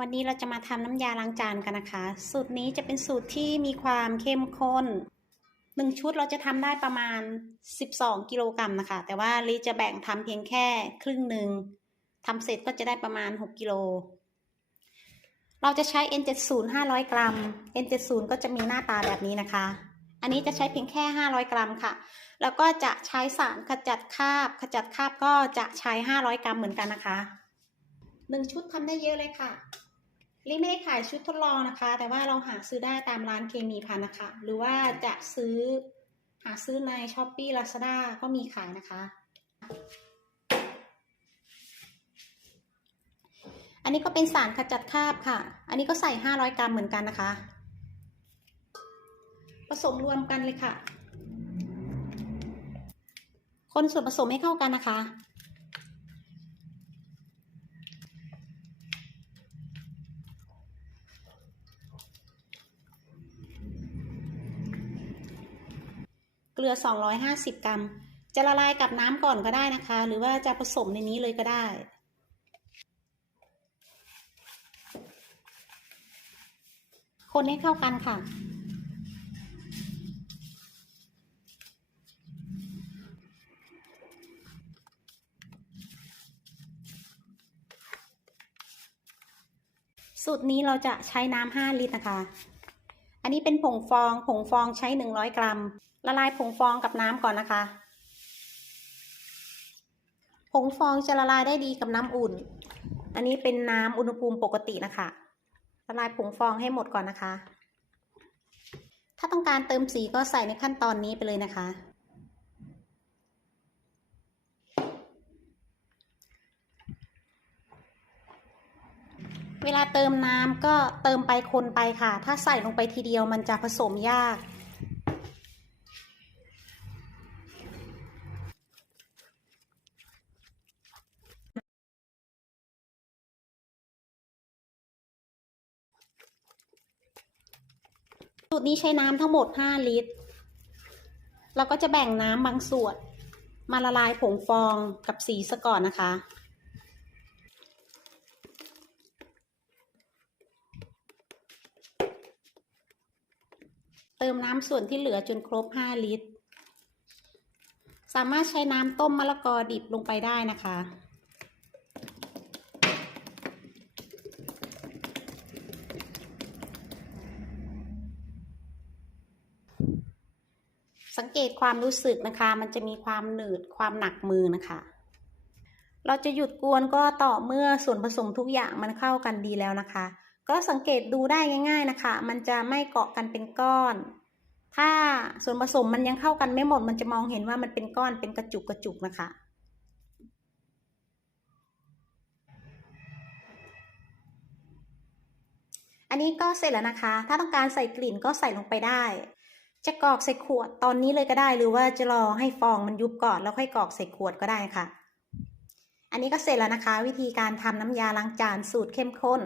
วันนี้เราจะมาทำน้ำยาล้างจานกันนะคะ สูตรนี้จะเป็นสูตรที่มีความเข้มข้นหนึ่งชุดเราจะทำได้ประมาณ 12 กิโลกรัมนะคะ แต่ว่าลีจะแบ่งทำเพียงแค่ครึ่งหนึ่งทำเสร็จก็จะได้ประมาณ 6 กิโล เราจะใช้ N70 500 กรัม N70 ก็จะมีหน้าตาแบบนี้นะคะ อันนี้จะใช้เพียงแค่ 500 กรัมค่ะ แล้วก็จะใช้สารขจัดคราบ ขจัดคราบก็จะใช้ 500 กรัมเหมือนกันนะคะหนึ่งชุดทำได้เยอะเลยค่ะ ลิไม่ได้ขายชุดทดลองนะคะ แต่ว่าเราหาซื้อได้ตามร้านเคมีพันนะคะ หรือว่าจะซื้อหาซื้อในช้อปปี้ลาซาด้าก็มีขายนะคะ อันนี้ก็เป็นสารขจัดคราบค่ะ อันนี้ก็ใส่ 500 กรัมเหมือนกันนะคะ ผสมรวมกันเลยค่ะ คนส่วนผสมให้เข้ากันนะคะ ลือ 250 กรัม จะละลายกับน้ำก่อนก็ได้นะคะ หรือว่าจะผสมในนี้เลยก็ได้ คนให้เข้ากันค่ะสูตรนี้เราจะใช้น้ำ5ลิตรนะคะ อันนี้เป็นผงฟอง ผงฟองใช้100กรัม ละลายผงฟองกับน้ำก่อนนะคะ ผงฟองจะละลายได้ดีกับน้ำอุ่น อันนี้เป็นน้ำอุณหภูมิปกตินะคะ ละลายผงฟองให้หมดก่อนนะคะ ถ้าต้องการเติมสีก็ใส่ในขั้นตอนนี้ไปเลยนะคะ เวลาเติมน้ำก็เติมไปคนไปค่ะ ถ้าใส่ลงไปทีเดียวมันจะผสมยาก สูตรนี้ใช้น้ำทั้งหมด 5 ลิตร เราก็จะแบ่งน้ำบางส่วน มาละลายผงฟองกับสีซะก่อนนะคะ เติมน้ำส่วนที่เหลือจนครบ 5 ลิตร สามารถใช้น้ำต้มมะละกอดิบลงไปได้นะคะ สังเกตความรู้สึกนะคะ มันจะมีความหนืดความหนักมือนะคะ เราจะหยุดกวนก็ต่อเมื่อส่วนผสมทุกอย่างมันเข้ากันดีแล้วนะคะ ก็สังเกตดูได้ง่าย ๆนะคะ มันจะไม่เกาะกันเป็นก้อน ถ้าส่วนผสมมันยังเข้ากันไม่หมด มันจะมองเห็นว่ามันเป็นก้อนเป็นกระจุกกระจุกนะคะ อันนี้ก็เสร็จแล้วนะคะ ถ้าต้องการใส่กลิ่นก็ใส่ลงไปได้ จะกรอกใส่ขวดตอนนี้เลยก็ได้ หรือว่าจะรอให้ฟองมันยุบก่อนแล้วค่อยกรอกใส่ขวดก็ได้ค่ะ อันนี้ก็เสร็จแล้วนะคะ วิธีการทำน้ำยาล้างจานสูตรเข้มข้น